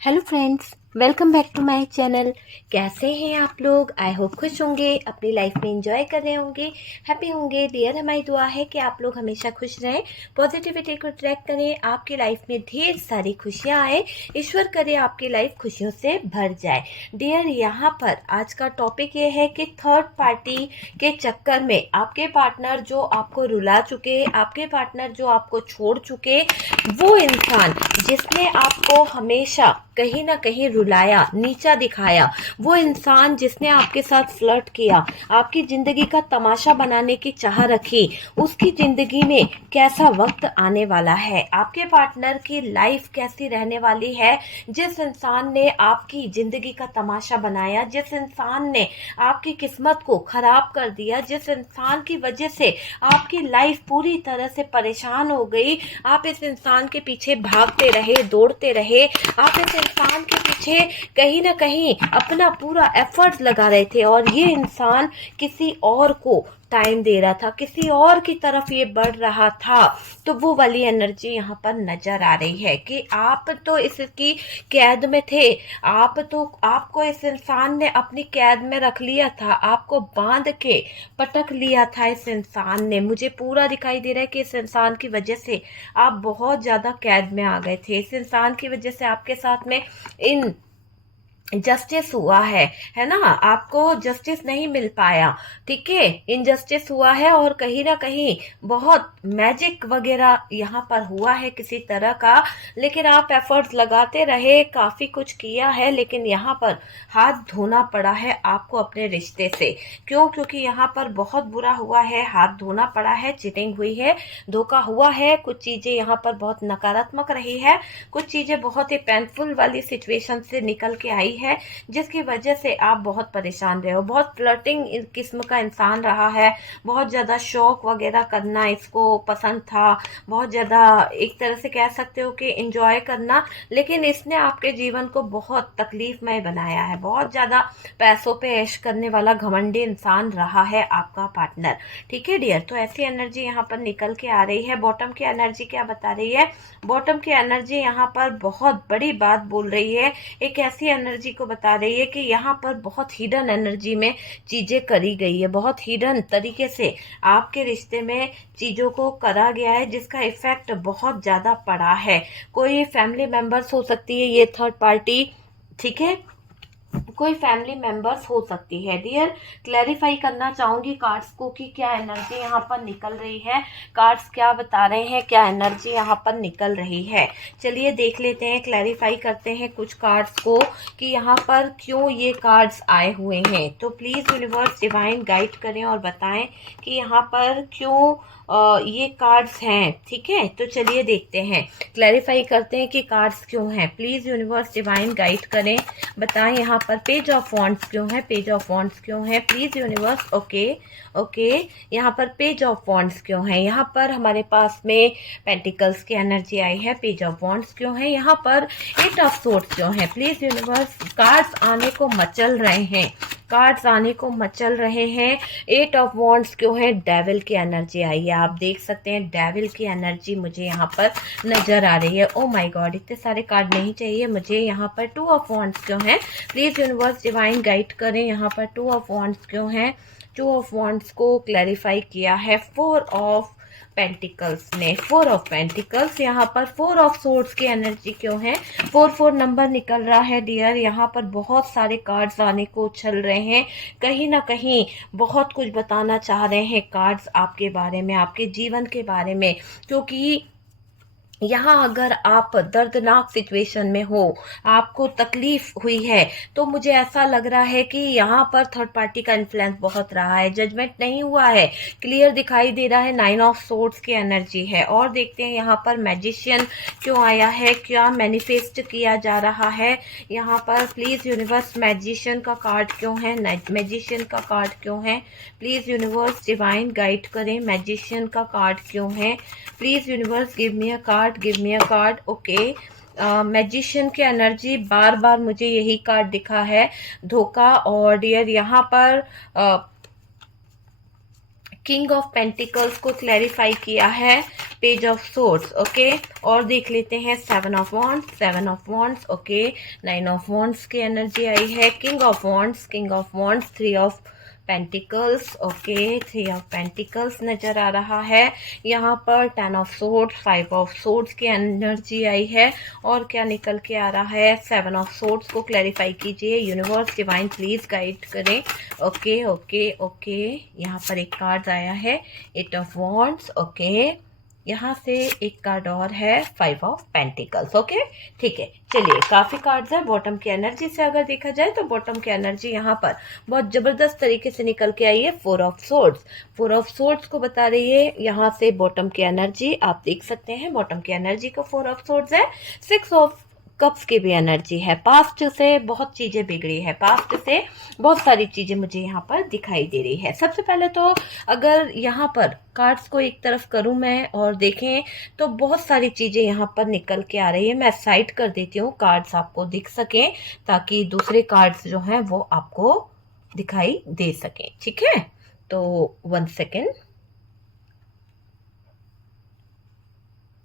Hello friends, welcome back to my channel. कैसे हैं आप लोग? आई होप खुश होंगे, अपनी लाइफ में एंजॉय कर रहे होंगे, हैप्पी होंगे। डियर, हमारी दुआ है कि आप लोग हमेशा खुश रहें, पॉजिटिविटी को ट्रैक करें, आपकी लाइफ में ढेर सारी खुशियां आए। ईश्वर करे आपकी लाइफ खुशियों से भर जाए। डियर, यहाँ पर आज का टॉपिक ये है कि थर्ड पार्टी के चक्कर में आपके पार्टनर जो आपको रुला चुके, आपके पार्टनर जो आपको छोड़ चुके, वो इंसान जिसने आपको हमेशा कहीं ना कहीं रुलाया, नीचा दिखाया, वो इंसान जिसने आपके साथ फ्लर्ट किया, आपकी जिंदगी का तमाशा बनाने की चाह रखी, उसकी जिंदगी में कैसा वक्त आने वाला है, आपके पार्टनर की लाइफ कैसी रहने वाली है। जिस इंसान ने आपकी जिंदगी का तमाशा बनाया, जिस इंसान ने आपकी किस्मत को खराब कर दिया, जिस इंसान की वजह से आपकी लाइफ पूरी तरह से परेशान हो गई, आप इस इंसान के पीछे भागते रहे, दौड़ते रहे, आप इस इंसान के पीछे कहीं ना कहीं अपना पूरा एफर्ट्स लगा रहे थे, और ये इंसान किसी और को टाइम दे रहा था, किसी और की तरफ ये बढ़ रहा था। तो वो वाली एनर्जी यहाँ पर नजर आ रही है कि आप तो इसकी कैद में थे, आपको इस इंसान ने अपनी कैद में रख लिया था, आपको बांध के पटक लिया था इस इंसान ने। मुझे पूरा दिखाई दे रहा है कि इस इंसान की वजह से आप बहुत ज्यादा कैद में आ गए थे। इस इंसान की वजह से आपके साथ में इन जस्टिस हुआ है ना, आपको जस्टिस नहीं मिल पाया, ठीक है, इनजस्टिस हुआ है, और कहीं ना कहीं बहुत मैजिक वगैरह यहाँ पर हुआ है किसी तरह का। लेकिन आप एफर्ट्स लगाते रहे, काफी कुछ किया है, लेकिन यहाँ पर हाथ धोना पड़ा है आपको अपने रिश्ते से। क्यों? क्योंकि यहाँ पर बहुत बुरा हुआ है, हाथ धोना पड़ा है, चीटिंग हुई है, धोखा हुआ है, कुछ चीजें यहाँ पर बहुत नकारात्मक रही है, कुछ चीजें बहुत ही पेनफुल वाली सिचुएशन से निकल के आई है, जिसकी वजह से आप बहुत परेशान रहे हो। बहुत फ्लर्टिंग किस्म का इंसान रहा है, बहुत ज्यादा शौक वगैरह करना इसको पसंद था, बहुत ज्यादा एक तरह से कह सकते हो कि एंजॉय करना। लेकिन इसने आपके जीवन को बहुत तकलीफमय बनाया है, बहुत ज्यादा पैसों पे ऐश करने वाला घमंडी इंसान रहा है आपका पार्टनर, ठीक है डियर। तो ऐसी एनर्जी यहाँ पर निकल के आ रही है। बॉटम की एनर्जी क्या बता रही है? बॉटम की एनर्जी यहाँ पर बहुत बड़ी बात बोल रही है, एक ऐसी एनर्जी को बता रही है कि यहाँ पर बहुत हिडन एनर्जी में चीजें करी गई है, बहुत हिडन तरीके से आपके रिश्ते में चीजों को करा गया है, जिसका इफेक्ट बहुत ज्यादा पड़ा है। कोई फैमिली मेंबर्स हो सकती है ये थर्ड पार्टी, ठीक है, कोई फैमिली मेंबर्स हो सकती है। डियर, क्लैरिफाई करना चाहूंगी कार्ड्स को कि क्या एनर्जी यहाँ पर निकल रही है, कार्ड्स क्या बता रहे हैं, क्या एनर्जी यहाँ पर निकल रही है। चलिए देख लेते हैं, क्लैरिफाई करते हैं कुछ कार्ड्स को कि यहाँ पर क्यों ये कार्ड्स आए हुए हैं। तो प्लीज यूनिवर्स डिवाइन गाइड करें और बताएं कि यहाँ पर क्यों ये कार्ड्स हैं, ठीक है। तो चलिए देखते हैं, क्लैरिफाई करते हैं कि कार्ड्स क्यों हैं। प्लीज यूनिवर्स डिवाइन गाइड करें, बताएं यहाँ पर पेज ऑफ वॉन्ड्स क्यों है, पेज ऑफ वॉन्ड्स क्यों है, प्लीज यूनिवर्स। ओके, यहाँ पर पेज ऑफ वॉन्ड्स क्यों है, यहाँ पर हमारे पास में पेंटिकल्स की एनर्जी आई है, पेज ऑफ वॉन्ड्स क्यों है, यहाँ पर एट ऑफ सोर्ड्स क्यों है। प्लीज यूनिवर्स, कार्ड्स आने को मचल रहे हैं, कार्ड्स आने को मचल रहे हैं। एट ऑफ वॉन्ड्स क्यों है, डेविल की एनर्जी आई है, आप देख सकते हैं डेविल की एनर्जी मुझे यहाँ पर नजर आ रही है। ओ माय गॉड, इतने सारे कार्ड नहीं चाहिए मुझे। यहाँ पर टू ऑफ वॉन्ड्स क्यों है, प्लीज यूनिवर्स डिवाइन गाइड करें, यहाँ पर टू ऑफ वॉन्ड्स क्यों है। टू ऑफ वॉन्ड्स को क्लैरिफाई किया है फोर ऑफ पेंटिकल्स ने, फोर ऑफ पेंटिकल्स, यहाँ पर फोर ऑफ सोर्ड्स की एनर्जी क्यों है, 4 नंबर निकल रहा है डियर। यहाँ पर बहुत सारे कार्ड्स आने को उछल रहे हैं, कहीं ना कहीं बहुत कुछ बताना चाह रहे हैं कार्ड्स आपके बारे में, आपके जीवन के बारे में। क्योंकि यहाँ अगर आप दर्दनाक सिचुएशन में हो, आपको तकलीफ हुई है, तो मुझे ऐसा लग रहा है कि यहाँ पर थर्ड पार्टी का इन्फ्लुएंस बहुत रहा है। जजमेंट नहीं हुआ है, क्लियर दिखाई दे रहा है, 9 ऑफ सोर्ड्स की एनर्जी है। और देखते हैं यहाँ पर मैजिशियन क्यों आया है, क्या मैनिफेस्ट किया जा रहा है यहाँ पर। प्लीज यूनिवर्स, मैजिशियन का कार्ड क्यों है, मैजिशियन का कार्ड क्यों है, प्लीज यूनिवर्स डिवाइन गाइड करें, मैजिशियन का कार्ड क्यों है। Please universe give me a card, give me a card. Okay, magician की एनर्जी, बार बार मुझे यही कार्ड दिखा है, धोखा। और डियर यहाँ पर किंग ऑफ पेंटिकल्स को क्लैरिफाई किया है, पेज ऑफ सोर्ड्स, ओके। और देख लेते हैं 7 of wands, okay. 9 of wands की एनर्जी आई है। King of wands, 3 of pentacles, okay. 3 of pentacles नजर आ रहा है यहाँ पर। 10 ऑफ सोर्ड्स, 5 ऑफ सोर्ड्स की एनर्जी आई है। और क्या निकल के आ रहा है? 7 ऑफ सोर्ड्स को क्लैरिफाई कीजिए। यूनिवर्स डिवाइन प्लीज गाइड करें। ओके ओके ओके, यहाँ पर एक कार्ड आया है 8 ऑफ वॉन्ड्स, ओके। यहाँ से एक कार्ड और है 5 ऑफ पेंटिकल्स, ओके। ठीक है, चलिए, काफी कार्ड्स है। बॉटम की एनर्जी से अगर देखा जाए तो बॉटम की एनर्जी यहाँ पर बहुत जबरदस्त तरीके से निकल के आई है। 4 ऑफ सोर्ड्स को बता रही है यहाँ से बॉटम की एनर्जी। आप देख सकते हैं बॉटम की एनर्जी का 4 ऑफ सोर्ड्स है। 6 ऑफ कप्स की भी एनर्जी है। पास्ट से बहुत चीजें बिगड़ी है, पास्ट से बहुत सारी चीजें मुझे यहाँ पर दिखाई दे रही है। सबसे पहले तो अगर यहाँ पर कार्ड्स को एक तरफ करूं मैं और देखें तो बहुत सारी चीजें यहाँ पर निकल के आ रही है। मैं साइड कर देती हूँ, कार्ड्स आपको दिख सकें, ताकि दूसरे कार्ड्स जो हैं वो आपको दिखाई दे सकें, ठीक है। तो 1 सेकेंड,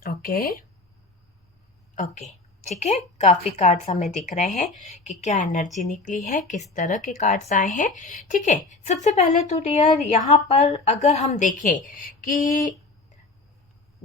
ओके ओके, ठीक है। काफी कार्ड्स हमें दिख रहे हैं कि क्या एनर्जी निकली है, किस तरह के कार्ड्स आए हैं, ठीक है। सबसे पहले तो डियर यहाँ पर अगर हम देखें कि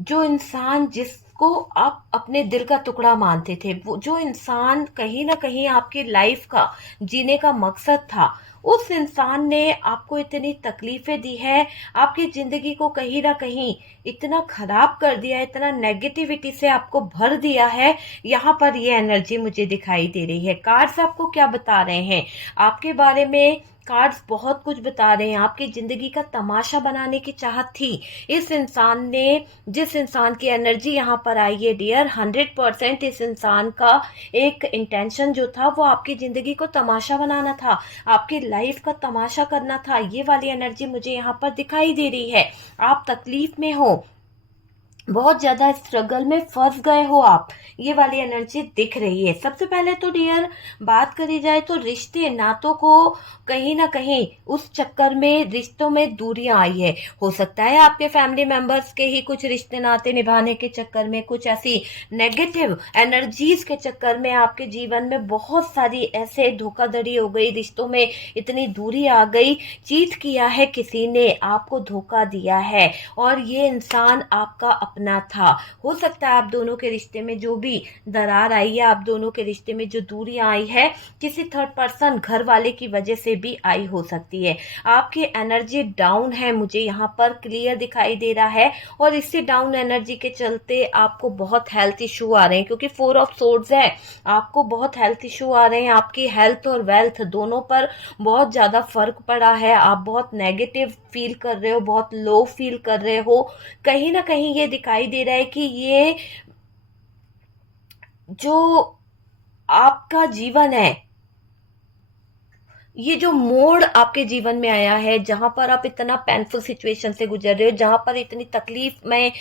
जो इंसान जिसको आप अपने दिल का टुकड़ा मानते थे, वो जो इंसान कहीं ना कहीं आपकी लाइफ का जीने का मकसद था, उस इंसान ने आपको इतनी तकलीफें दी है, आपकी जिंदगी को कहीं ना कहीं इतना खराब कर दिया, इतना नेगेटिविटी से आपको भर दिया है। यहाँ पर ये एनर्जी मुझे दिखाई दे रही है। कार्ड्स आपको क्या बता रहे हैं आपके बारे में? कार्ड्स बहुत कुछ बता रहे हैं। आपकी जिंदगी का तमाशा बनाने की चाहत थी इस इंसान ने। जिस इंसान की एनर्जी यहाँ पर आई है डियर, 100% इस इंसान का एक इंटेंशन जो था वो आपकी जिंदगी को तमाशा बनाना था, आपकी लाइफ का तमाशा करना था। ये वाली एनर्जी मुझे यहाँ पर दिखाई दे रही है। आप तकलीफ में हो, बहुत ज्यादा स्ट्रगल में फंस गए हो आप, ये वाली एनर्जी दिख रही है। सबसे पहले तो डियर बात करी जाए तो रिश्ते नातों को कहीं ना कहीं उस चक्कर में रिश्तों में दूरियां आई है। हो सकता है आपके फैमिली मेंबर्स के ही कुछ रिश्ते नाते निभाने के चक्कर में, कुछ ऐसी नेगेटिव एनर्जीज के चक्कर में आपके जीवन में बहुत सारी ऐसे धोखाधड़ी हो गई, रिश्तों में इतनी दूरी आ गई, चीट किया है किसी ने, आपको धोखा दिया है और ये इंसान आपका अपना था। हो सकता है आप दोनों के रिश्ते में जो भी दरार आई है, आप दोनों के रिश्ते में जो दूरियां आई है, किसी थर्ड पर्सन घर वाले की वजह से भी आई हो सकती है। आपकी एनर्जी डाउन है, मुझे यहाँ पर क्लियर दिखाई दे रहा है। और इससे डाउन एनर्जी के चलते आपको बहुत हेल्थ इशू आ रहे हैं, क्योंकि 4 ऑफ सोर्ड्स है। आपको बहुत हेल्थ इशू आ रहे हैं, आपकी हेल्थ और वेल्थ दोनों पर बहुत ज्यादा फर्क पड़ा है। आप बहुत नेगेटिव फील कर रहे हो, बहुत लो फील कर रहे हो। कहीं ना कहीं ये दिखाई दे रहा है कि ये जो आपका जीवन है, ये जो मोड़ आपके जीवन में आया है, जहां पर आप इतना पेनफुल सिचुएशन से गुजर रहे हो, जहां पर इतनी तकलीफ में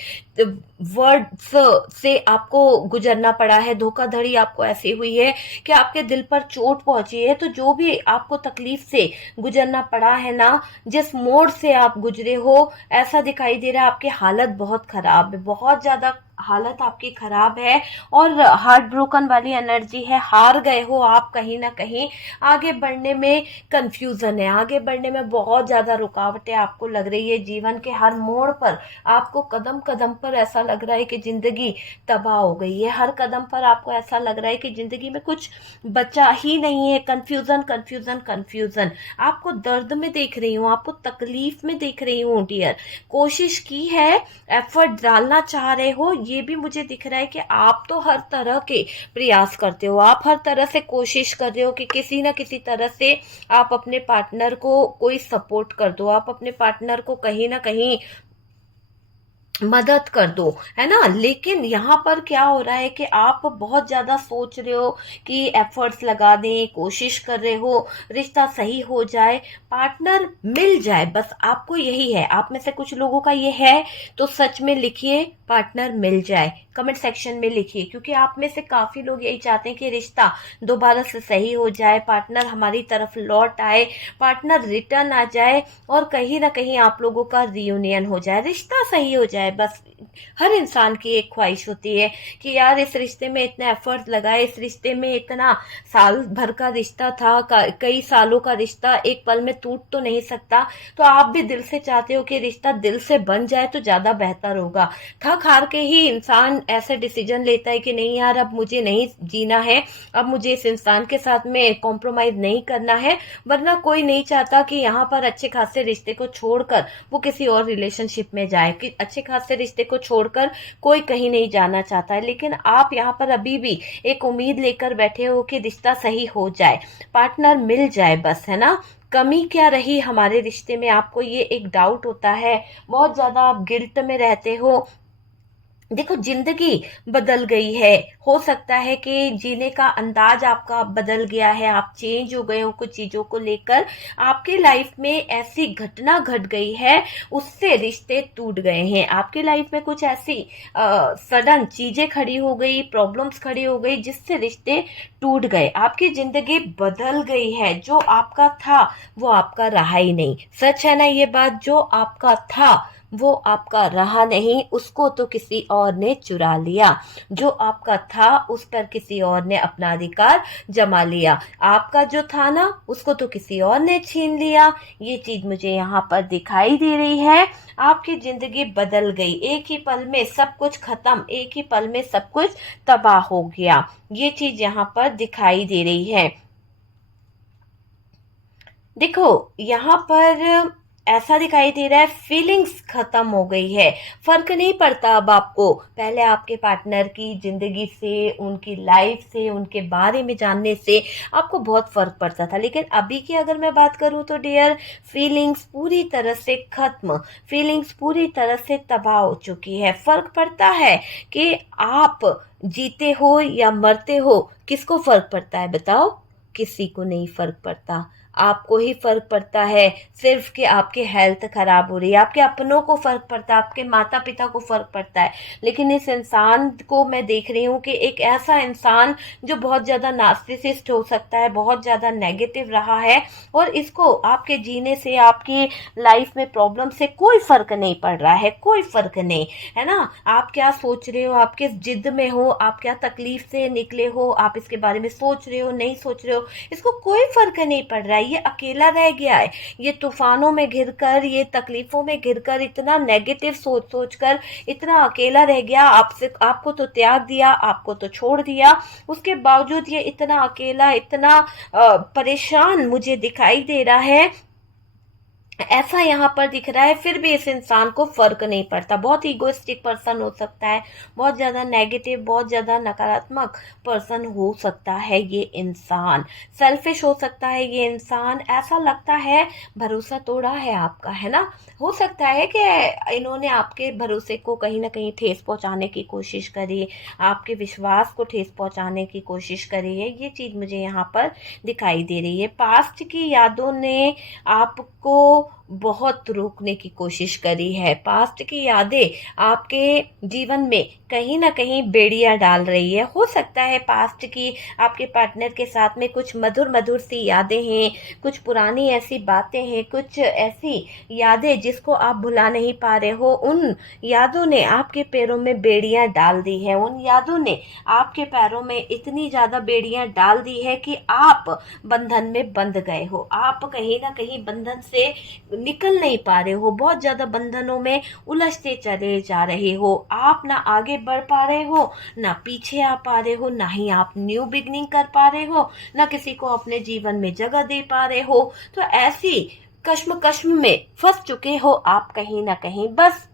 वर्ड्स से आपको गुजरना पड़ा है, धोखाधड़ी आपको ऐसी हुई है कि आपके दिल पर चोट पहुंची है, तो जो भी आपको तकलीफ से गुजरना पड़ा है ना, जिस मोड़ से आप गुजरे हो, ऐसा दिखाई दे रहा है आपकी हालत बहुत खराब है, बहुत ज्यादा हालत आपकी खराब है और हार्ट ब्रोकन वाली एनर्जी है। हार गए हो आप कहीं ना कहीं, आगे बढ़ने में कंफ्यूजन है, आगे बढ़ने में बहुत ज्यादा रुकावटें आपको लग रही है। जीवन के हर मोड़ पर आपको कदम कदम पर ऐसा लग रहा है कि जिंदगी तबाह हो गई है। हर कदम पर आपको ऐसा लग रहा है कि जिंदगी में कुछ बचा ही नहीं है। कंफ्यूजन कंफ्यूजन कंफ्यूजन, आपको दर्द में देख रही हूँ, आपको तकलीफ में देख रही हूँ डियर। कोशिश की है, एफर्ट डालना चाह रहे हो, ये भी मुझे दिख रहा है कि आप तो हर तरह के प्रयास करते हो, आप हर तरह से कोशिश कर रहे हो कि किसी ना किसी तरह से आप अपने पार्टनर को कोई सपोर्ट कर दो, आप अपने पार्टनर को कहीं ना कहीं मदद कर दो, है ना। लेकिन यहाँ पर क्या हो रहा है कि आप बहुत ज्यादा सोच रहे हो कि एफर्ट्स लगा दें, कोशिश कर रहे हो रिश्ता सही हो जाए, पार्टनर मिल जाए, बस आपको यही है। आप में से कुछ लोगों का ये है तो सच में लिखिए, पार्टनर मिल जाए। कमेंट सेक्शन में लिखिए, क्योंकि आप में से काफ़ी लोग यही चाहते हैं कि रिश्ता दोबारा से सही हो जाए, पार्टनर हमारी तरफ लौट आए, पार्टनर रिटर्न आ जाए और कहीं ना कहीं आप लोगों का रियूनियन हो जाए, रिश्ता सही हो जाए। बस हर इंसान की एक ख्वाहिश होती है कि यार इस रिश्ते में इतना एफर्ट लगाए, इस रिश्ते में इतना साल भर का रिश्ता था, कई सालों का रिश्ता एक पल में टूट तो नहीं सकता। तो आप भी दिल से चाहते हो कि रिश्ता दिल से बन जाए तो ज्यादा बेहतर होगा। थक हार के ही इंसान ऐसे डिसीजन लेता है कि नहीं यार अब मुझे नहीं जीना है, अब मुझे इस इंसान के साथ में कॉम्प्रोमाइज नहीं करना है। वरना कोई नहीं चाहता कि यहाँ पर अच्छे खासे रिश्ते को छोड़कर वो किसी और रिलेशनशिप में जाए, कि अच्छे खासे रिश्ते को छोड़कर कोई कहीं नहीं जाना चाहता है। लेकिन आप यहाँ पर अभी भी एक उम्मीद लेकर बैठे हो कि रिश्ता सही हो जाए, पार्टनर मिल जाए, बस, है ना। कमी क्या रही हमारे रिश्ते में, आपको ये एक डाउट होता है, बहुत ज्यादा आप गिल्ट में रहते हो। देखो जिंदगी बदल गई है, हो सकता है कि जीने का अंदाज आपका बदल गया है, आप चेंज हो गए हो कुछ चीजों को लेकर, आपके लाइफ में ऐसी घटना घट गई है, उससे रिश्ते टूट गए हैं। आपके लाइफ में कुछ ऐसी सडन चीजें खड़ी हो गई, प्रॉब्लम्स खड़ी हो गई, जिससे रिश्ते टूट गए, आपकी जिंदगी बदल गई है। जो आपका था वो आपका रहा ही नहीं। सच है ना ये बात, जो आपका था वो आपका रहा नहीं, उसको तो किसी और ने चुरा लिया। जो आपका था उस पर किसी और ने अपना अधिकार जमा लिया, आपका जो था ना उसको तो किसी और ने छीन लिया। ये चीज मुझे यहाँ पर दिखाई दे रही है। आपकी जिंदगी बदल गई, एक ही पल में सब कुछ खत्म, एक ही पल में सब कुछ तबाह हो गया। ये चीज यहाँ पर दिखाई दे रही है। देखो यहाँ पर ऐसा दिखाई दे रहा है, फीलिंग्स खत्म हो गई है। फर्क नहीं पड़ता अब आपको, पहले आपके पार्टनर की जिंदगी से, उनकी लाइफ से, उनके बारे में जानने से आपको बहुत फर्क पड़ता था। लेकिन अभी की अगर मैं बात करूं तो डियर, फीलिंग्स पूरी तरह से खत्म, फीलिंग्स पूरी तरह से तबाह हो चुकी है। फर्क पड़ता है कि आप जीते हो या मरते हो, किसको फर्क पड़ता है बताओ? किसी को नहीं फर्क पड़ता, आपको ही फर्क पड़ता है। सिर्फ कि आपकी हेल्थ खराब हो रही है, आपके अपनों को फर्क पड़ता है, आपके माता पिता को फर्क पड़ता है। लेकिन इस इंसान को मैं देख रही हूँ कि एक ऐसा इंसान जो बहुत ज्यादा नार्सिसिस्ट हो सकता है, बहुत ज्यादा नेगेटिव रहा है, और इसको आपके जीने से, आपकी लाइफ में प्रॉब्लम से कोई फर्क नहीं पड़ रहा है, कोई फर्क नहीं, है ना। आप क्या सोच रहे हो, आप किस जिद में हो, आप क्या तकलीफ से निकले हो, आप इसके बारे में सोच रहे हो नहीं सोच रहे हो, इसको कोई फर्क नहीं पड़ रहा है। ये अकेला रह गया है, ये तूफानों में घिरकर, ये तकलीफों में घिरकर, इतना नेगेटिव सोच सोच कर इतना अकेला रह गया। आपसे, आपको तो त्याग दिया, आपको तो छोड़ दिया, उसके बावजूद ये इतना अकेला, इतना परेशान मुझे दिखाई दे रहा है, ऐसा यहाँ पर दिख रहा है। फिर भी इस इंसान को फर्क नहीं पड़ता। बहुत इगोइस्टिक पर्सन हो सकता है, बहुत ज्यादा नेगेटिव, बहुत ज्यादा नकारात्मक पर्सन हो सकता है ये इंसान, सेल्फिश हो सकता है ये इंसान। ऐसा लगता है भरोसा तोड़ा है आपका, है ना। हो सकता है कि इन्होंने आपके भरोसे को कहीं ना कहीं ठेस पहुंचाने की कोशिश करी, आपके विश्वास को ठेस पहुंचाने की कोशिश करी है। ये चीज मुझे यहाँ पर दिखाई दे रही है। पास्ट की यादों ने आपको बहुत रोकने की कोशिश करी है, पास्ट की यादें आपके जीवन में कहीं ना कहीं बेड़ियां डाल रही है। हो सकता है पास्ट की आपके पार्टनर के साथ में कुछ मधुर मधुर सी यादें हैं, कुछ पुरानी ऐसी बातें हैं, कुछ ऐसी यादें जिसको आप भुला नहीं पा रहे हो। उन यादों ने आपके पैरों में बेड़ियां डाल दी है, उन यादों ने आपके पैरों में इतनी ज्यादा बेड़ियां डाल दी है कि आप बंधन में बंध गए हो, आप कहीं ना कहीं बंधन से निकल नहीं पा रहे हो, बहुत ज्यादा बंधनों में उलझते चले जा रहे हो। आप ना आगे बढ़ पा रहे हो, ना पीछे आ पा रहे हो, ना ही आप न्यू बिगनिंग कर पा रहे हो, ना किसी को अपने जीवन में जगह दे पा रहे हो। तो ऐसी कश्म में फंस चुके हो आप, कहीं ना कहीं बस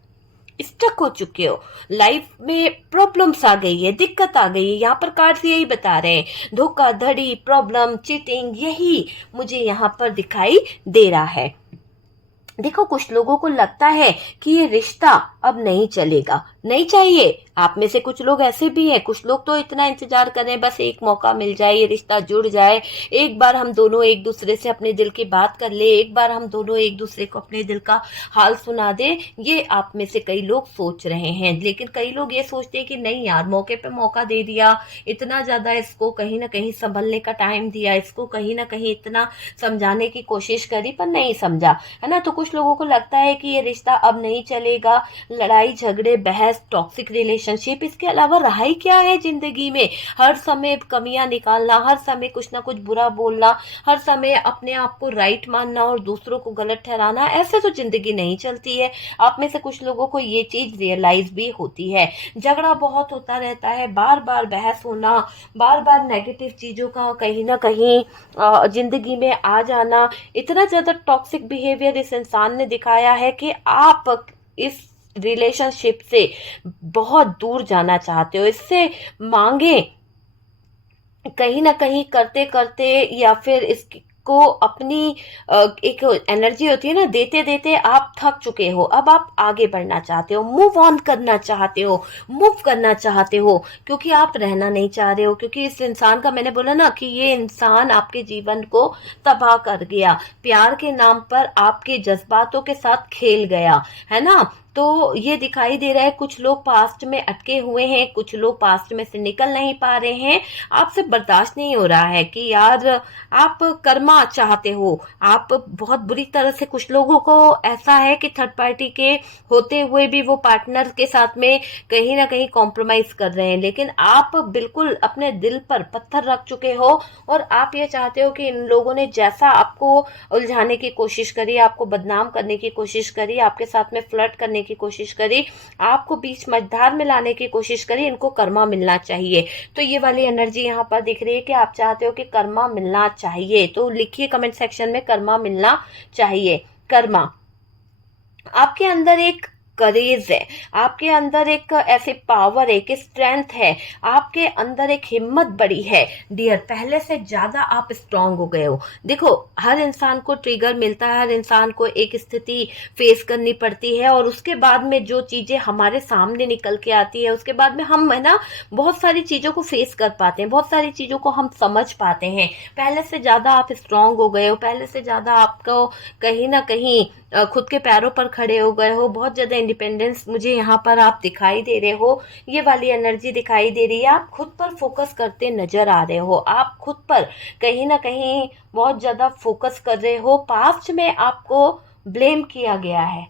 स्टक हो चुके हो। लाइफ में प्रॉब्लम्स आ गई है, दिक्कत आ गई है। यहाँ पर कार्ड्स यही बता रहे हैं, धोखाधड़ी, प्रॉब्लम, चीटिंग, यही मुझे यहाँ पर दिखाई दे रहा है। देखो कुछ लोगों को लगता है कि ये रिश्ता अब नहीं चलेगा, नहीं चाहिए। आप में से कुछ लोग ऐसे भी हैं, कुछ लोग तो इतना इंतजार कर रहे हैं बस एक मौका मिल जाए, ये रिश्ता जुड़ जाए, एक बार हम दोनों एक दूसरे से अपने दिल की बात कर ले, एक बार हम दोनों एक दूसरे को अपने दिल का हाल सुना दे। ये आप में से कई लोग सोच रहे हैं, लेकिन कई लोग ये सोचते हैं कि नहीं यार, मौके पे मौका दे दिया, इतना ज्यादा इसको कहीं ना कहीं संभलने का टाइम दिया, इसको कहीं ना कहीं इतना समझाने की कोशिश करी पर नहीं समझा, है ना। तो कुछ लोगों को लगता है कि ये रिश्ता अब नहीं चलेगा, लड़ाई झगड़े बहस टॉक्सिक रिलेशनशिप, इसके अलावा रहा ही क्या है जिंदगी में। हर समय कमियां निकालना, हर समय कुछ ना कुछ बुरा बोलना, हर समय अपने आप को राइट मानना और दूसरों को गलत ठहराना, ऐसे तो जिंदगी नहीं चलती है। आप में से कुछ लोगों को ये चीज रियलाइज भी होती है। झगड़ा बहुत होता रहता है, बार बार बहस होना, बार बार नेगेटिव चीजों का कहीं ना कहीं जिंदगी में आ जाना, इतना ज्यादा टॉक्सिक बिहेवियर इस इंसान ने दिखाया है कि आप इस रिलेशनशिप से बहुत दूर जाना चाहते हो। इससे मांगे कहीं ना कहीं करते करते या फिर इसको अपनी एक एनर्जी होती है ना, देते देते आप थक चुके हो। अब आप आगे बढ़ना चाहते हो, मूव ऑन करना चाहते हो, मूव करना चाहते हो, क्योंकि आप रहना नहीं चाह रहे हो। क्योंकि इस इंसान का, मैंने बोला ना कि ये इंसान आपके जीवन को तबाह कर गया, प्यार के नाम पर आपके जज्बातों के साथ खेल गया, है ना। तो ये दिखाई दे रहा है कुछ लोग पास्ट में अटके हुए हैं, कुछ लोग पास्ट में से निकल नहीं पा रहे हैं। आपसे बर्दाश्त नहीं हो रहा है कि यार आप कर्मा चाहते हो, आप बहुत बुरी तरह से, कुछ लोगों को ऐसा है कि थर्ड पार्टी के होते हुए भी वो पार्टनर के साथ में कहीं ना कहीं कॉम्प्रोमाइज कर रहे हैं, लेकिन आप बिल्कुल अपने दिल पर पत्थर रख चुके हो और आप ये चाहते हो कि इन लोगों ने जैसा आपको उलझाने की कोशिश करी, आपको बदनाम करने की कोशिश करी, आपके साथ में फ्लर्ट करने की कोशिश करी, आपको बीच मझधार में लाने की कोशिश करी, इनको कर्मा मिलना चाहिए। तो ये वाली एनर्जी यहाँ पर दिख रही है कि आप चाहते हो कि कर्मा मिलना चाहिए। तो लिखिए कमेंट सेक्शन में कर्मा मिलना चाहिए। कर्मा, आपके अंदर एक करेज है, आपके अंदर एक ऐसी पावर है, एक स्ट्रेंथ है, आपके अंदर एक हिम्मत बड़ी है डियर, पहले से ज्यादा आप स्ट्रांग हो गए हो। देखो, हर इंसान को ट्रिगर मिलता है, हर इंसान को एक स्थिति फेस करनी पड़ती है और उसके बाद में जो चीजें हमारे सामने निकल के आती है, उसके बाद में हम, है ना, बहुत सारी चीजों को फेस कर पाते हैं, बहुत सारी चीजों को हम समझ पाते हैं। पहले से ज्यादा आप स्ट्रांग हो गए हो, पहले से ज्यादा आपको कहीं ना कहीं खुद के पैरों पर खड़े हो गए हो, बहुत ज्यादा इंडिपेंडेंस मुझे यहाँ पर आप दिखाई दे रहे हो, ये वाली एनर्जी दिखाई दे रही है। आप खुद पर फोकस करते नजर आ रहे हो, आप खुद पर कहीं ना कहीं बहुत ज्यादा फोकस कर रहे हो। पास्ट में आपको ब्लेम किया गया है।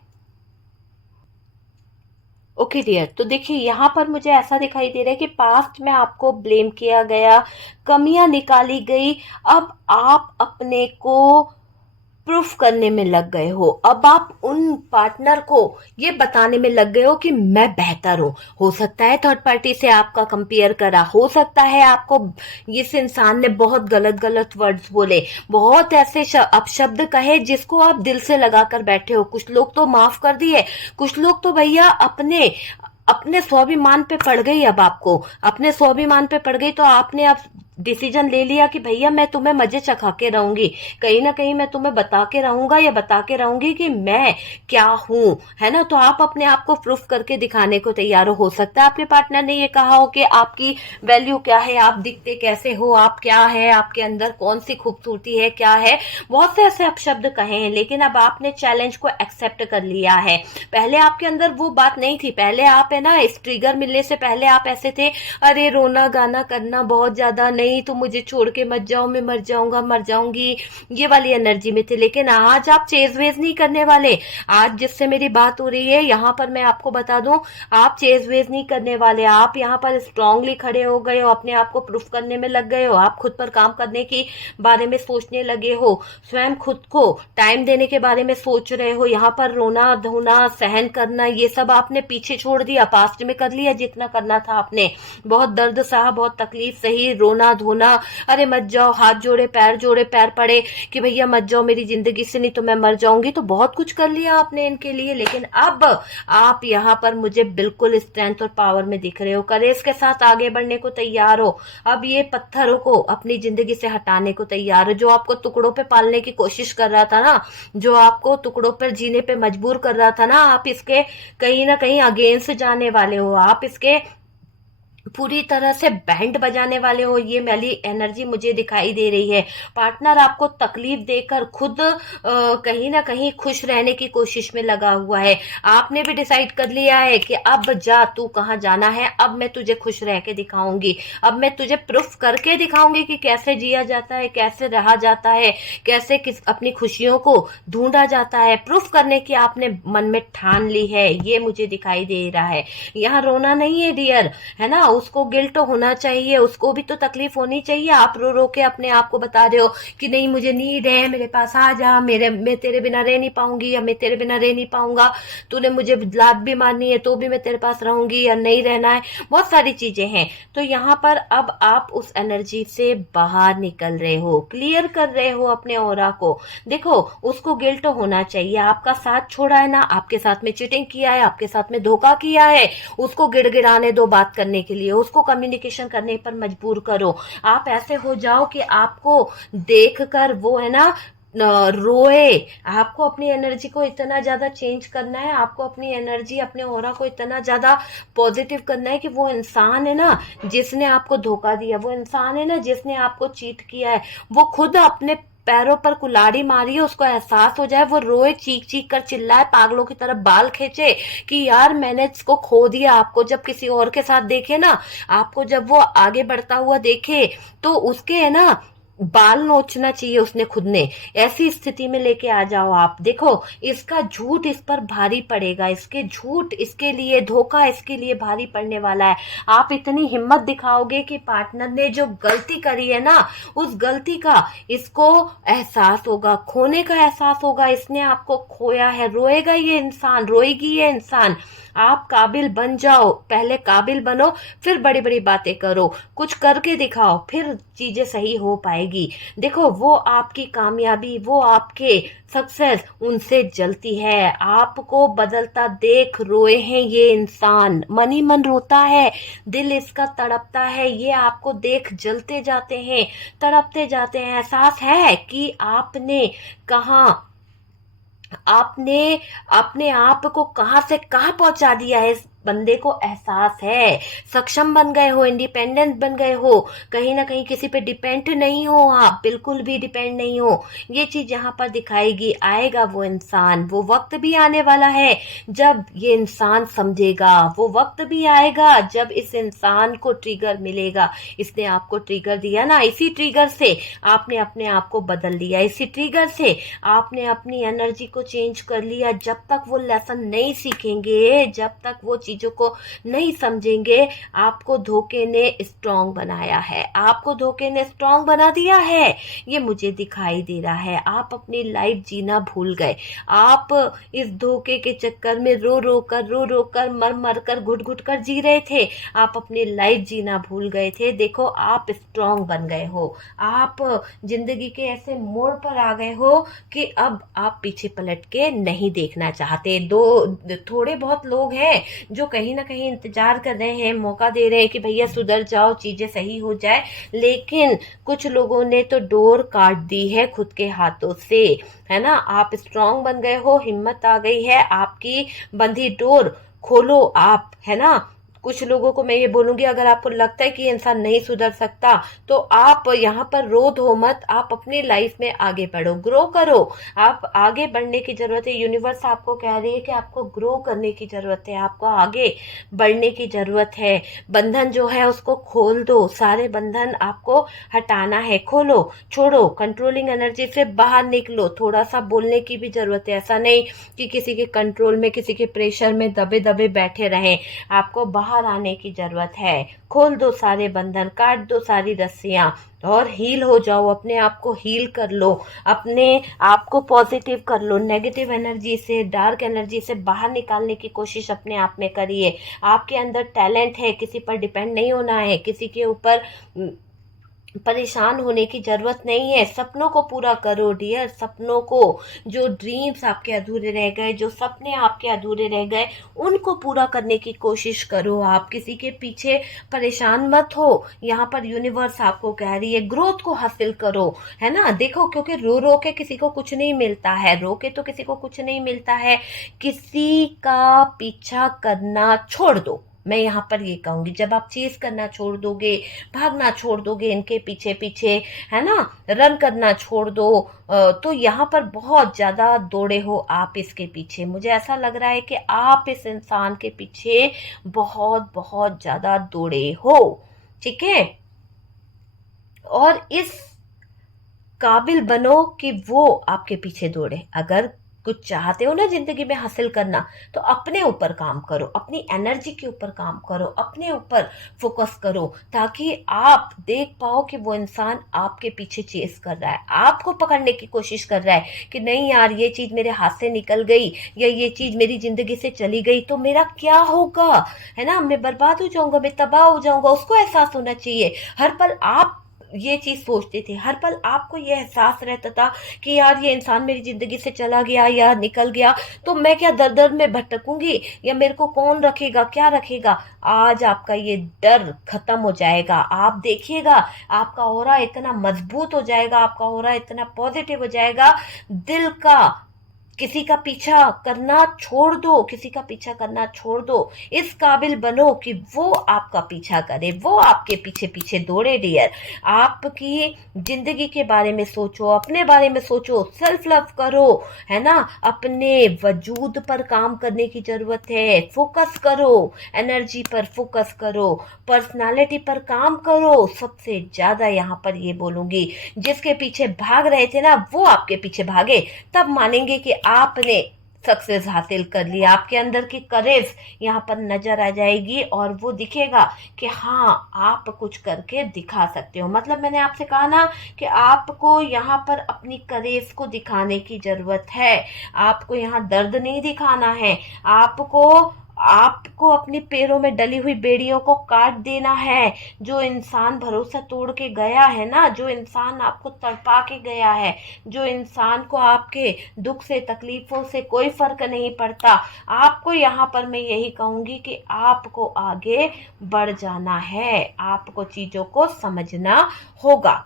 ओके डियर, तो देखिए यहाँ पर मुझे ऐसा दिखाई दे रहा है कि पास्ट में आपको ब्लेम किया गया, कमियां निकाली गई, अब आप अपने को प्रूफ करने में लग गए हो। अब आप उन पार्टनर को ये बताने में लग गए हो कि मैं बेहतर हूं। हो सकता है थर्ड पार्टी से आपका कंपेयर करा, हो सकता है आपको इस इंसान ने बहुत गलत गलत वर्ड्स बोले, बहुत ऐसे अपशब्द कहे जिसको आप दिल से लगा कर बैठे हो। कुछ लोग तो माफ कर दिए, कुछ लोग तो भैया अपने अपने स्वाभिमान पे पड़ गई। अब आपको अपने स्वाभिमान पे पड़ गई तो आपने अब डिसीजन ले लिया कि भैया मैं तुम्हें मजे चखा के रहूंगी, कहीं ना कहीं मैं तुम्हें बता के रहूंगा या बता के रहूंगी कि मैं क्या हूं, है ना। तो आप अपने आप को प्रूफ करके दिखाने को तैयार हो सकता है आपके पार्टनर ने ये कहा हो कि आपकी वैल्यू क्या है, आप दिखते कैसे हो, आप क्या है, आपके अंदर कौन सी खूबसूरती है, क्या है, बहुत से ऐसे अपशब्द कहे हैं, लेकिन अब आपने चैलेंज को एक्सेप्ट कर लिया है। पहले आपके अंदर वो बात नहीं थी, पहले आप, है ना, इस ट्रिगर मिलने से पहले आप ऐसे थे, अरे रोना गाना करना बहुत ज्यादा, नहीं तो मुझे छोड़ के मत जाओ, मैं मर जाऊंगा, मर जाऊंगी, ये वाली एनर्जी में थे। लेकिन आज आप चेज वेज नहीं करने वाले। आज जिससे मेरी बात हो रही है यहाँ पर मैं आपको बता दूं, आप चेज वेज नहीं करने वाले। आप यहाँ पर स्ट्रांगली खड़े हो गए हो, अपने आप को प्रूफ करने में लग गए हो, आप खुद पर काम करने के बारे में सोचने लगे हो, स्वयं खुद को टाइम देने के बारे में सोच रहे हो। यहाँ पर रोना धोना सहन करना ये सब आपने पीछे छोड़ दिया, पास्ट में कर लिया जितना करना था आपने। बहुत दर्द सहा, बहुत तकलीफ सही, रोना नहाना धोना, अरे मत जाओ, हाथ जोड़े पैर पड़े कि भैया मत जाओ मेरी जिंदगी से, नहीं तो मैं मर जाऊंगी। तो बहुत कुछ कर लिया आपने इनके लिए, लेकिन अब आप यहाँ पर मुझे बिल्कुल स्ट्रेंथ और पावर में दिख रहे हो, करेज के साथ आगे बढ़ने को तैयार हो। अब ये पत्थरों को अपनी जिंदगी से हटाने को तैयार हो। जो आपको टुकड़ों पे पालने की कोशिश कर रहा था ना, जो आपको टुकड़ों पर जीने पे मजबूर कर रहा था ना, आप इसके कहीं ना कहीं अगेंस्ट जाने वाले हो, आप इसके पूरी तरह से बैंड बजाने वाले हो। ये वाली एनर्जी मुझे दिखाई दे रही है। पार्टनर आपको तकलीफ देकर खुद कहीं ना कहीं खुश रहने की कोशिश में लगा हुआ है। आपने भी डिसाइड कर लिया है कि अब जा, तू कहाँ जाना है, अब मैं तुझे खुश रह के दिखाऊंगी, अब मैं तुझे प्रूफ करके दिखाऊंगी कि कैसे जिया जाता है, कैसे रहा जाता है, कैसे अपनी खुशियों को ढूंढा जाता है। प्रूफ करने की आपने मन में ठान ली है, ये मुझे दिखाई दे रहा है। यहाँ रोना नहीं है डियर, है ना, उसको गिल्ट होना चाहिए, उसको भी तो तकलीफ होनी चाहिए। आप रो रो के अपने आप को बता रहे हो कि नहीं मुझे नीड है, मेरे पास आ जा, मैं तेरे बिना रह नहीं पाऊंगी, या मैं तेरे बिना रह नहीं पाऊंगा, तूने मुझे लात भी मारनी है तो भी मैं तेरे पास रहूंगी, या नहीं रहना है, बहुत सारी चीजें हैं। तो यहाँ पर अब आप उस एनर्जी से बाहर निकल रहे हो, क्लियर कर रहे हो अपने ऑरा को। देखो उसको गिल्ट होना चाहिए, आपका साथ छोड़ा है ना, आपके साथ में चीटिंग किया है, आपके साथ में धोखा किया है, उसको गिड़गिड़ाने दो बात करने के लिए, उसको कम्युनिकेशन करने पर मजबूर करो। आप ऐसे हो जाओ कि आपको देखकर वो है ना रोए। आपको अपनी एनर्जी को इतना ज्यादा चेंज करना है, आपको अपनी एनर्जी, अपने ऑरा को इतना ज्यादा पॉजिटिव करना है कि वो इंसान है ना जिसने आपको धोखा दिया, वो इंसान है ना जिसने आपको चीट किया है, वो खुद अपने पैरों पर कुल्हाड़ी मारी है, उसको एहसास हो जाए, वो रोए, चीख चीख कर चिल्लाए, पागलों की तरफ बाल खींचे कि यार मैंने इसको खो दिया। आपको जब किसी और के साथ देखे ना, आपको जब वो आगे बढ़ता हुआ देखे, तो उसके है ना बाल नोचना चाहिए उसने खुद ने। ऐसी स्थिति में लेके आ जाओ आप। देखो इसका झूठ इस पर भारी पड़ेगा, इसके झूठ, इसके लिए धोखा इसके लिए भारी पड़ने वाला है। आप इतनी हिम्मत दिखाओगे कि पार्टनर ने जो गलती करी है ना, उस गलती का इसको एहसास होगा, खोने का एहसास होगा, इसने आपको खोया है। रोएगा ये इंसान, रोएगी ये इंसान। आप काबिल बन जाओ, पहले काबिल बनो, फिर बड़ी बड़ी बातें करो, कुछ करके दिखाओ, फिर चीजें सही हो पाएगी। देखो वो आपकी कामयाबी, वो आपके सक्सेस उनसे जलती है। आपको बदलता देख रोए हैं ये इंसान, मन ही मन रोता है, दिल इसका तड़पता है, ये आपको देख जलते जाते हैं, तड़पते जाते हैं। एहसास है कि आपने कहाँ, आपने अपने आप को कहां से कहां पहुंचा दिया है। इस बंदे को एहसास है, सक्षम बन गए हो, इंडिपेंडेंट बन गए हो, कहीं ना कहीं किसी पे डिपेंड नहीं हो, आप बिल्कुल भी डिपेंड नहीं हो। ये चीज यहाँ पर दिखाएगी। आएगा वो इंसान, वो वक्त भी आने वाला है जब ये इंसान समझेगा, वो वक्त भी आएगा जब इस इंसान को ट्रिगर मिलेगा। इसने आपको ट्रिगर दिया ना, इसी ट्रिगर से आपने अपने आप को बदल लिया, इसी ट्रिगर से आपने अपनी एनर्जी को चेंज कर लिया। जब तक वो लेसन नहीं सीखेंगे, जब तक वो चीजों को नहीं समझेंगे, आपको धोखे ने स्ट्रांग बनाया है, आपको धोखे ने स्ट्रांग बना दिया है, ये मुझे दिखाई दे रहा है। आप अपनी लाइफ जीना भूल गए, आप इस धोखे के चक्कर में रो रो कर मर मर कर घुट घुट कर जी रहे थे, आप अपनी लाइफ जीना भूल गए थे। देखो आप स्ट्रांग बन गए हो, आप जिंदगी के ऐसे मोड़ पर आ गए हो कि अब आप पीछे पलट के नहीं देखना चाहते। थोड़े बहुत लोग हैं जो कहीं ना कहीं इंतजार कर रहे हैं, मौका दे रहे हैं कि भैया सुधर जाओ, चीजें सही हो जाए, लेकिन कुछ लोगों ने तो डोर काट दी है खुद के हाथों से, है ना। आप स्ट्रांग बन गए हो, हिम्मत आ गई है, आपकी बंधी डोर खोलो आप, है ना। कुछ लोगों को मैं ये बोलूंगी, अगर आपको लगता है कि इंसान नहीं सुधर सकता तो आप यहाँ पर रो धो मत, आप अपनी लाइफ में आगे बढ़ो, ग्रो करो। आप आगे बढ़ने की जरूरत है, यूनिवर्स आपको कह रही है कि आपको ग्रो करने की जरूरत है, आपको आगे बढ़ने की जरूरत है। बंधन जो है उसको खोल दो, सारे बंधन आपको हटाना है, खोलो, छोड़ो, कंट्रोलिंग एनर्जी से बाहर निकलो। थोड़ा सा बोलने की भी जरूरत है, ऐसा नहीं कि किसी के कंट्रोल में, किसी के प्रेशर में दबे दबे बैठे रहें, आपको बाहर आने की जरूरत है। खोल दो सारे बंधन, काट दो सारी रस्सियां और हील हो जाओ, अपने आप को हील कर लो, अपने आप को पॉजिटिव कर लो। नेगेटिव एनर्जी से, डार्क एनर्जी से बाहर निकालने की कोशिश अपने आप में करिए। आपके अंदर टैलेंट है, किसी पर डिपेंड नहीं होना है, किसी के ऊपर परेशान होने की जरूरत नहीं है। सपनों को पूरा करो डियर, सपनों को, जो ड्रीम्स आपके अधूरे रह गए, जो सपने आपके अधूरे रह गए, उनको पूरा करने की कोशिश करो। आप किसी के पीछे परेशान मत हो। यहाँ पर यूनिवर्स आपको कह रही है ग्रोथ को हासिल करो, है ना। देखो, क्योंकि रो रो के किसी को कुछ नहीं मिलता है, रो के तो किसी को कुछ नहीं मिलता है। किसी का पीछा करना छोड़ दो। मैं यहाँ पर ये कहूंगी, जब आप चेज करना छोड़ दोगे, भागना छोड़ दोगे इनके पीछे पीछे, है ना, रन करना छोड़ दो, तो यहाँ पर बहुत ज्यादा दौड़े हो आप इसके पीछे। मुझे ऐसा लग रहा है कि आप इस इंसान के पीछे बहुत बहुत ज्यादा दौड़े हो, ठीक है। और इस काबिल बनो कि वो आपके पीछे दौड़े। अगर कुछ चाहते हो ना जिंदगी में हासिल करना, तो अपने ऊपर काम करो, अपनी एनर्जी के ऊपर काम करो, अपने ऊपर फोकस करो, ताकि आप देख पाओ कि वो इंसान आपके पीछे चेस कर रहा है, आपको पकड़ने की कोशिश कर रहा है कि नहीं यार, ये चीज मेरे हाथ से निकल गई या ये चीज मेरी जिंदगी से चली गई तो मेरा क्या होगा, है ना, मैं बर्बाद हो जाऊंगा, मैं तबाह हो जाऊंगा। उसको एहसास होना चाहिए। हर पल आप ये चीज सोचते थे, हर पल आपको ये एहसास रहता था कि यार ये इंसान मेरी जिंदगी से चला गया या निकल गया तो मैं क्या दर दर में भटकूंगी, या मेरे को कौन रखेगा, क्या रखेगा। आज आपका ये डर खत्म हो जाएगा। आप देखिएगा आपका ऑरा इतना मजबूत हो जाएगा, आपका ऑरा इतना पॉजिटिव हो जाएगा। दिल का किसी का पीछा करना छोड़ दो, किसी का पीछा करना छोड़ दो। इस काबिल बनो कि वो आपका पीछा करे, वो आपके पीछे पीछे दौड़े डियर। आपकी जिंदगी के बारे में सोचो, अपने बारे में सोचो, सेल्फ लव करो, है ना। अपने वजूद पर काम करने की जरूरत है। फोकस करो, एनर्जी पर फोकस करो, पर्सनालिटी पर काम करो। सबसे ज्यादा यहाँ पर ये बोलूंगी, जिसके पीछे भाग रहे थे ना वो आपके पीछे भागे, तब मानेंगे कि आपने सक्सेस हासिल कर लिया। आपके अंदर की करेज यहाँ पर नजर आ जाएगी और वो दिखेगा कि हाँ आप कुछ करके दिखा सकते हो। मतलब मैंने आपसे कहा ना कि आपको यहाँ पर अपनी करेज को दिखाने की जरूरत है। आपको यहाँ दर्द नहीं दिखाना है, आपको आपको अपने पैरों में डली हुई बेड़ियों को काट देना है। जो इंसान भरोसा तोड़ के गया है ना, जो इंसान आपको तड़पा के गया है, जो इंसान को आपके दुख से तकलीफों से कोई फर्क नहीं पड़ता, आपको यहाँ पर मैं यही कहूंगी कि आपको आगे बढ़ जाना है, आपको चीजों को समझना होगा,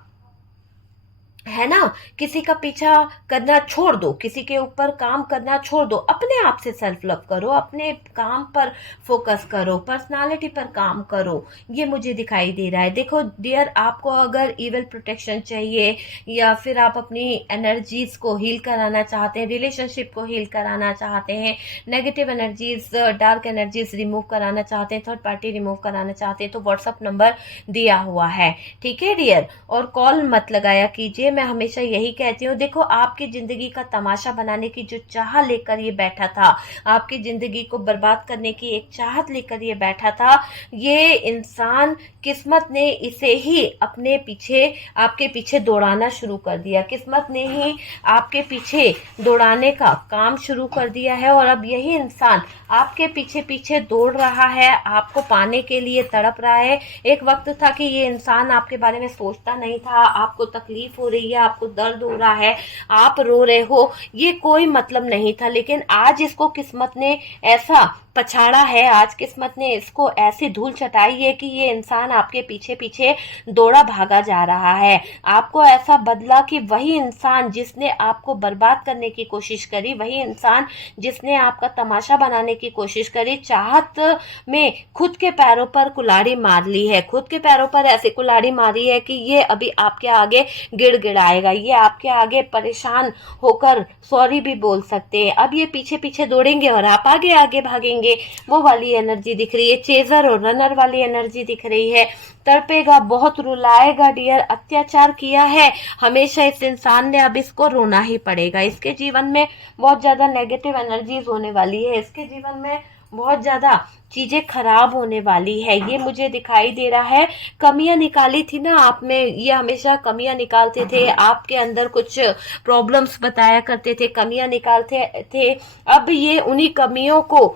है ना। किसी का पीछा करना छोड़ दो, किसी के ऊपर काम करना छोड़ दो, अपने आप से सेल्फ लव करो, अपने काम पर फोकस करो, पर्सनालिटी पर काम करो। ये मुझे दिखाई दे रहा है। देखो डियर, आपको अगर इवल प्रोटेक्शन चाहिए या फिर आप अपनी एनर्जीज को हील कराना चाहते हैं, रिलेशनशिप को हील कराना चाहते हैं, negative energies, dark energies remove कराना चाहते हैं, थर्ड पार्टी रिमूव कराना चाहते हैं, तो व्हाट्सअप नंबर दिया हुआ है, ठीक है डियर। और कॉल मत लगाया कीजिए। मैं हमेशा यही कहती हूँ, देखो आपकी जिंदगी का तमाशा बनाने की जो चाह लेकर ये बैठा था, आपकी जिंदगी को बर्बाद करने की एक चाहत लेकर ये बैठा था, ये इंसान किस्मत ने इसे ही अपने पीछे, आपके पीछे दौड़ाना शुरू कर दिया। किस्मत ने ही आपके पीछे दौड़ाने का काम शुरू कर दिया है और अब यही इंसान आपके पीछे पीछे दौड़ रहा है, आपको पाने के लिए तड़प रहा है। एक वक्त था कि ये इंसान आपके बारे में सोचता नहीं था, आपको तकलीफ हो रही है, आपको दर्द हो रहा है, आप रो रहे हो, ये कोई मतलब नहीं था। लेकिन आज इसको किस्मत ने ऐसा पछाड़ा है, आज किस्मत ने इसको ऐसी धूल चटाई है कि ये इंसान आपके पीछे पीछे दौड़ा भागा जा रहा है। आपको ऐसा बदला कि वही इंसान जिसने आपको बर्बाद करने की कोशिश करी, वही इंसान जिसने आपका तमाशा बनाने की कोशिश करी, चाहत में खुद के पैरों पर कुल्हाड़ी मार ली है, खुद के पैरों पर ऐसी कुल्हाड़ी मारी है कि ये अभी आपके आगे गिड़गिड़ाएगा, ये आपके आगे परेशान होकर सॉरी भी बोल सकते हैं। अब ये पीछे पीछे दौड़ेंगे और आप आगे आगे भागेंगे। वो वाली एनर्जी दिख रही है, चेजर और रनर वाली एनर्जी दिख रही है। तड़पेगा, बहुत रुलाएगा डियर, अत्याचार किया है हमेशा इस इंसान ने, अब इसको रोना ही पड़ेगा। इसके जीवन में बहुत ज्यादा नेगेटिव एनर्जीज होने वाली है, इसके जीवन में बहुत ज्यादा चीजें खराब होने वाली है, ये मुझे दिखाई दे रहा है। कमियां निकाली थी ना आप में, ये हमेशा कमियां निकालते थे, आपके अंदर कुछ प्रॉब्लम्स बताया करते थे, कमियां निकालते थे। अब ये उन्हीं कमियों को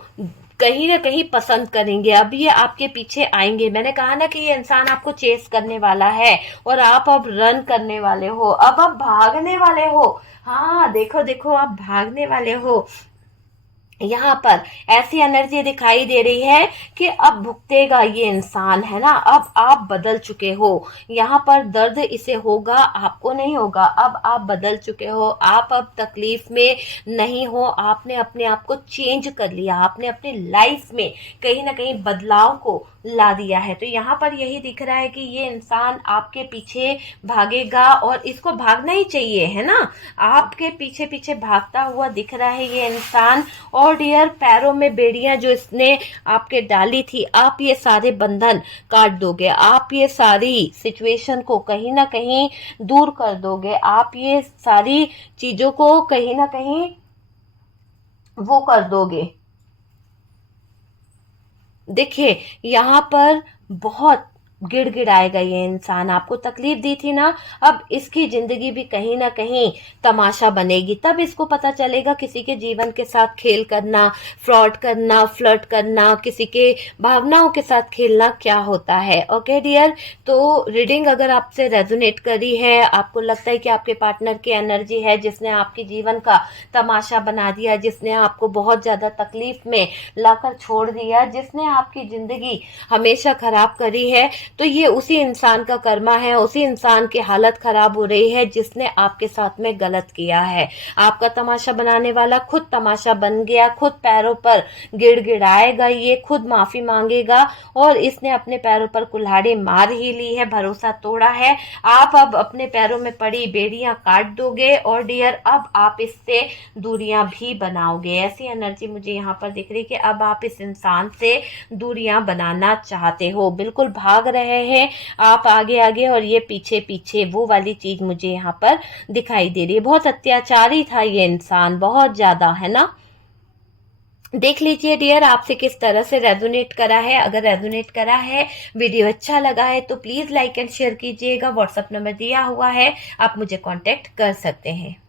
कहीं ना कहीं पसंद करेंगे। अब ये आपके पीछे आएंगे। मैंने कहा ना कि ये इंसान आपको चेस करने वाला है और आप अब रन करने वाले हो, अब आप भागने वाले हो। हाँ देखो देखो, आप भागने वाले हो। यहाँ पर ऐसी एनर्जी दिखाई दे रही है कि अब भुगतेगा ये इंसान, है ना। अब आप बदल चुके हो। यहाँ पर दर्द इसे होगा, आपको नहीं होगा। अब आप बदल चुके हो, आप अब तकलीफ में नहीं हो। आपने अपने आप को चेंज कर लिया, आपने अपनी लाइफ में कहीं ना कहीं बदलाव को ला दिया है। तो यहाँ पर यही दिख रहा है कि ये इंसान आपके पीछे भागेगा और इसको भागना ही चाहिए, है ना। आपके पीछे पीछे भागता हुआ दिख रहा है ये इंसान। और डियर, पैरों में बेड़ियां जो इसने आपके डाली थी, आप ये सारे बंधन काट दोगे। आप ये सारी सिचुएशन को कहीं ना कहीं दूर कर दोगे। आप ये सारी चीजों को कहीं ना कहीं वो कर दोगे। देखिए, यहाँ पर बहुत गिड़गिड़ाएगा ये इंसान। आपको तकलीफ दी थी ना, अब इसकी जिंदगी भी कहीं ना कहीं तमाशा बनेगी। तब इसको पता चलेगा किसी के जीवन के साथ खेल करना, फ्रॉड करना, फ्लर्ट करना, किसी के भावनाओं के साथ खेलना क्या होता है। ओके डियर, तो रीडिंग अगर आपसे रेजोनेट करी है, आपको लगता है कि आपके पार्टनर की एनर्जी है जिसने आपके जीवन का तमाशा बना दिया, जिसने आपको बहुत ज्यादा तकलीफ में लाकर छोड़ दिया, जिसने आपकी जिंदगी हमेशा खराब करी है, तो ये उसी इंसान का कर्मा है। उसी इंसान की हालत खराब हो रही है जिसने आपके साथ में गलत किया है। आपका तमाशा बनाने वाला खुद तमाशा बन गया, खुद पैरों पर गिड़गिड़ाएगा, ये खुद माफी मांगेगा। और इसने अपने पैरों पर कुल्हाड़ी मार ही ली है, भरोसा तोड़ा है। आप अब अपने पैरों में पड़ी बेड़ियां काट दोगे और डियर, अब आप इससे दूरियां भी बनाओगे। ऐसी एनर्जी मुझे यहाँ पर दिख रही कि अब आप इस इंसान से दूरियां बनाना चाहते हो, बिल्कुल भाग रहे हैं आप आगे आगे और ये पीछे पीछे। वो वाली चीज मुझे यहाँ पर दिखाई दे रही है। बहुत अत्याचारी था ये इंसान, बहुत ज्यादा, है ना। देख लीजिए डियर, आपसे किस तरह से रेजोनेट करा है। अगर रेजोनेट करा है, वीडियो अच्छा लगा है, तो प्लीज लाइक एंड शेयर कीजिएगा। व्हाट्सएप नंबर दिया हुआ है, आप मुझे कांटेक्ट कर सकते हैं।